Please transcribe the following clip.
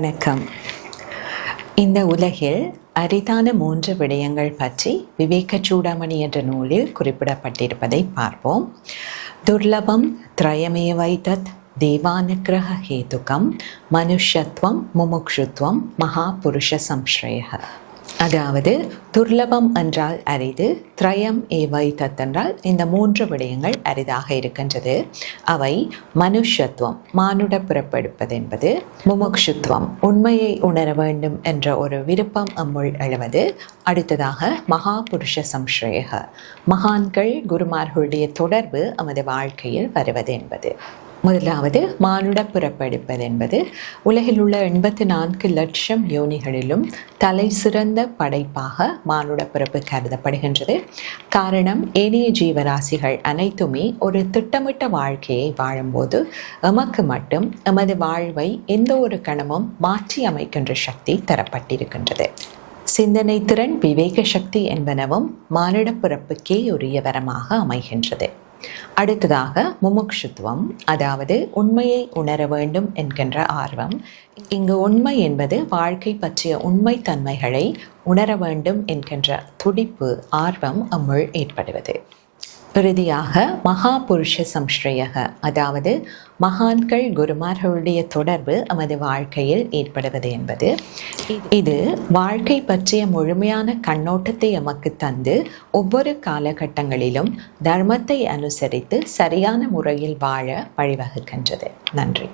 வணக்கம். இந்த உலகில் அரிதான 3 விடயங்கள் பற்றி விவேக சூடாமணி என்ற நூலில் குறிப்பிடப்பட்டிருப்பதை பார்ப்போம். துர்லபம் திரயமேவைதத் தேவானுக்கிரக ஹேதுகம் மனுஷ்யத்வம் முமுக்ஷுத்வம் மகாபுருஷ சம்ஸ்ரயः. அதாவது துர்லபம் என்றால் அரிது, திரயம் ஏவைதத் என்றால் இந்த 3 விடயங்கள் அரிதாக இருக்கின்றது. அவை மனுஷத்துவம் மானுட பிறப்பெடுப்பது என்பது, முமுக்ஷுத்துவம் உண்மையை உணர வேண்டும் என்ற ஒரு விருப்பம் அம்முள் எழுவது, அடுத்ததாக மகாபுருஷ சம்ஸ்ரயः மகான்கள் குருமார்களுடைய தொடர்பு நமது வாழ்க்கையில் வருவது என்பது. முதலாவது மானுட பிறப்பெடுப்பது என்பது உலகில் உள்ள 84 லட்சம் யோனிகளிலும் தலை சிறந்த படைப்பாக மானுட பிறப்பு கருதப்படுகின்றது. காரணம், ஏனைய ஜீவராசிகள் அனைத்துமே ஒரு திட்டமிட்ட வாழ்க்கையை வாழும்போது எமக்கு மட்டும் எமது வாழ்வை எந்த ஒரு கணமும் மாற்றி அமைக்கின்ற சக்தி தரப்பட்டிருக்கின்றது. சிந்தனை திறன், விவேக சக்தி என்பனவும் மானிட பிறப்புக்கே உரிய வரமாக அமைகின்றது. அடுத்ததாக முமுக்ஷுத்துவம், அதாவது உண்மையை உணர வேண்டும் என்கின்ற ஆர்வம். இங்கு உண்மை என்பது வாழ்க்கை பற்றிய உண்மை தன்மைகளை உணர வேண்டும் என்கின்ற துடிப்பு, ஆர்வம் அம்முள் ஏற்படுவது. இறுதியாக மகாபுருஷ சம்ஸ்ரயः, அதாவது மகான்கள் குருமார்களுடைய தொடர்பு நமது வாழ்க்கையில் ஏற்படுவது என்பது. இது வாழ்க்கை பற்றிய முழுமையான கண்ணோட்டத்தை எமக்கு தந்து ஒவ்வொரு காலகட்டங்களிலும் தர்மத்தை அனுசரித்து சரியான முறையில் வாழ வழிவகுக்கின்றது. நன்றி.